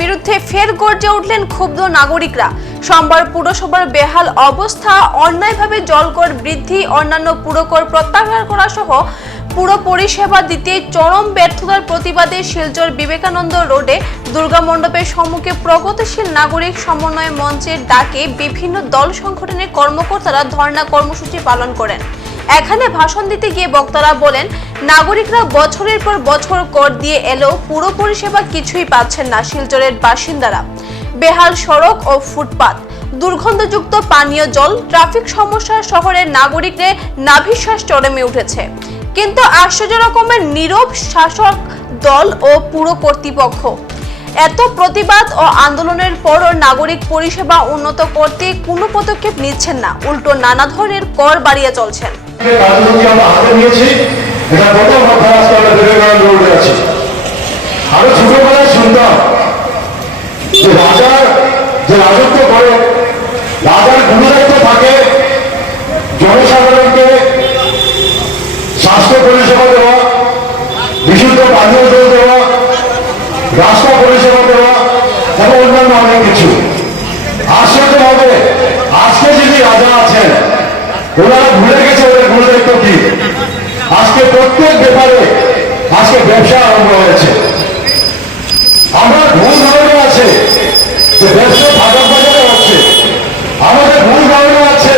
বিরুদ্ধে ফের গর্জে উঠলেন ক্ষুব্ধ নাগরিকরা। সোমবার পুরসভার বেহাল অবস্থা, অন্যায়ভাবে জলকর বৃদ্ধি, অন্যান্য পুরকর প্রত্যাহার করা সহ পুরো পরিষেবা দিতে চরম ব্যর্থতার প্রতিবাদে শিলচর বিবেকানন্দ রোডে দুর্গা মণ্ডপের সম্মুখে প্রগতিশীল নাগরিক সমন্বয় মঞ্চের ডাকে বিভিন্ন দল সংগঠনের কর্মকর্তারা ধর্ণা কর্মসূচি পালন করেন। এখানে ভাষণ দিতে গিয়ে বক্তারা বলেন, নাগরিকরা বছরের পর বছর কর দিয়ে এলেও পুরো পরিষেবা কিছুই পাচ্ছেন না শিলচরের বাসিন্দারা। বেহাল সড়ক ও ফুটপাত, দুর্গন্ধযুক্ত পানীয় জল, ট্রাফিক সমস্যা শহরের নাগরিকদের নাভিশ্বাস চরমে উঠেছে। কিন্তু আশ্চর্য রকমের নীরব শাসক দল ও পুরো কর্তৃপক্ষ। এত প্রতিবাদ ও আন্দোলনের পরও নাগরিক পরিষেবা উন্নত করতে কোনো পদক্ষেপ নিচ্ছেন না। উল্টো নানা ধরনের কর বাড়িয়ে চলছেন। কার্যসূচি আমরা হাতে নিয়েছি, এটা প্রথম কথা আজকে আমরা বিবেকানন্দ রোডে আছি। আরও ছোটবেলায় শুনতাম যে রাজার যে রাজত্ব করে, রাজার গুণদায়িত্ব থাকে রাজা আছেন, ওনারা ভুলে গেছে গুণদায়িত্ব কি? আজকে প্রত্যেক ব্যাপারে আজকে ব্যবসা আরম্ভ হয়েছে। আমার ভুল ধারণা আছে যে ব্যবসা ভাগার বাজারে হচ্ছে। আমাদের ভুল ধারণা আছে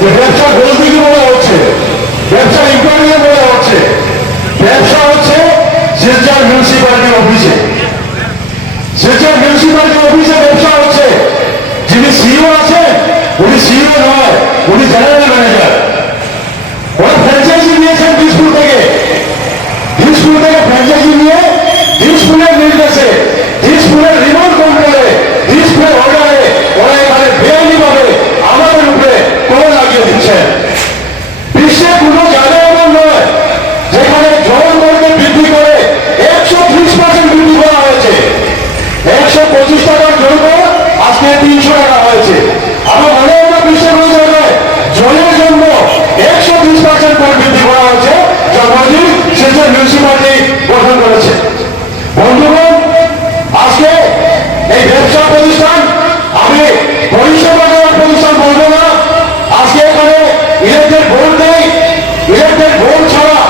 যে ব্যবসা গোলদিঘি বলে হচ্ছে। ব্যবসা ইন্টারভিউ বলে হচ্ছে। ব্যবসা হচ্ছে শিলচর মিউনিসিপ্যালিটি অফিসে শিলচর মিউনিসিপ্যালিটি অফিসে ব্যবসা হচ্ছে যিনি সিইও আছে উনি সিইও নয় উনি জেনারেল ম্যানেজার ওরা ফ্র্যাঞ্চাইজি নিয়েছেন দিসপুর থেকে দিসপুর থেকে ফ্র্যাঞ্চাইজি নিয়ে দিসপুরের নির্দেশে দিসপুরের রিমোট কন্ট্রোলে দিসপুরের অর্ডারে ওরা এখানে বেআইনি ভাবে আমাদের উপরে কর লাগিয়ে দিচ্ছেন বিশ্বে কোনো জায়গা এমন নয় যেখানে জল দরকে বৃদ্ধি করে একশো ত্রিশ পার্সেন্ট বৃদ্ধি করা হয়েছে একশো পঁচিশ টাকার জন্য আজকে তিনশো টাকা হয়েছে আমার মনে হয় না বিশ্বের কোনো জায়গায় জলের জন্য একশো ত্রিশ পার্সেন্ট কর বৃদ্ধি করা হয়েছে যা মোদী সেটা মিউনিসিপালিটি গঠন করেছে বন্ধুগণ আজকে এই ব্যবসা প্রতিষ্ঠান আমি পরিষেবা দেওয়ার প্রতিষ্ঠান বলব না আজকে ইলেকটেড বোর্ড নেই ইলেকটেড বোর্ড ছাড়া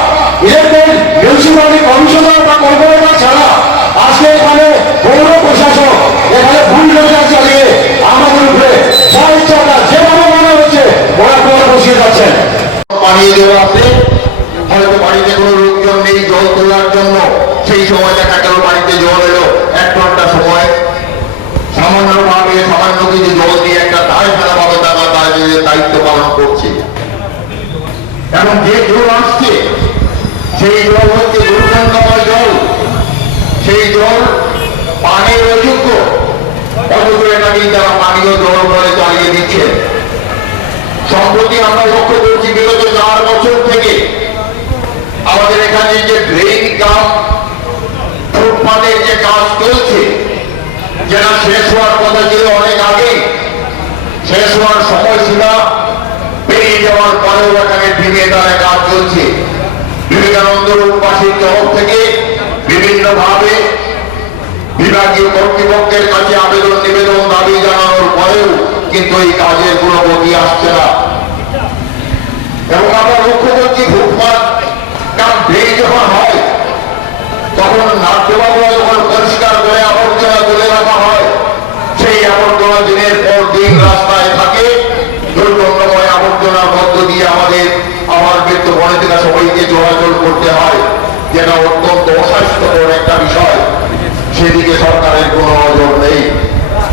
ইলেকটেড মিউনিসিপালিটি কমিশনার বা কর্পোরেটর ছাড়া আজকে এখানে পৌর প্রশাসক, এখানে ভুল নজর চালিয়ে আমাদের উপরে যা ইচ্ছা যেভাবে মনে হচ্ছে, ওরা করে বসিয়ে যাচ্ছেন। পানিয়ে দেওয়াতে হয়তো বাড়িতে কোনো লোকজন নেই, জল তোলার জন্য। সেই সময় দেখা গেল বাড়িতে জল এলো এক ঘণ্টা সময়। সামান্য ভাবে, সামান্য কিছু এবং যে জল আসছে, সেই জল হচ্ছে দুর্গন্ধময় জল সেই জল পানির অযোগ্য। অথচ এটাকেই তারা পানীয় জল বলে চালিয়ে দিচ্ছে। সম্প্রতি আমরা লক্ষ্য করছি, বিগত চার বছর থেকে আমাদের এখানে যে ড্রেন কাম ফুটপাতের যে কাজ চলছে, যেটা শেষ হওয়ার কথা ছিল, অনেক আগে শেষ হওয়ার সময়সীমা পেরিয়ে যাওয়ার পরেও এখানে ভেঙে দাঁড়ায় কাজ চলছে। বিবেকানন্দ রূপবাসীর তরফ থেকে বিভিন্নভাবে বিভাগীয় কর্তৃপক্ষের কাছে আবেদন, নিবেদন, দাবি জানানোর পরেও কিন্তু এই কাজের কোনো গতি আসছে না। এবং আমরা লক্ষ্য করছি ভূপাত কারণ ভেঙে যখন হয়, তখন নাট্যবাবুরা যখন পরিষ্কার করে আবর্জনা তুলে রাখা হয় সেই আবর্জনা দিনের পর দিন রাস্তায় থাকে দুর্গন্ধময় আবর্জনার মধ্য দিয়ে আমাদের আমার বৃত্ত বনে থেকে চলাচল করতে হয় যেটা অত্যন্ত অস্বাস্থ্যকর একটা বিষয়। সেদিকে সরকারের কোনো নজর নেই,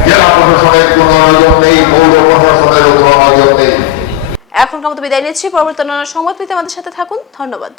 জেলা প্রশাসনের কোনো নজর নেই, পৌর প্রশাসনেরও কোনো নজর নেই। এখনকার মতো বিদায় নিচ্ছি, পরবর্তী সংবাদ পেতে আমাদের সাথে থাকুন। ধন্যবাদ।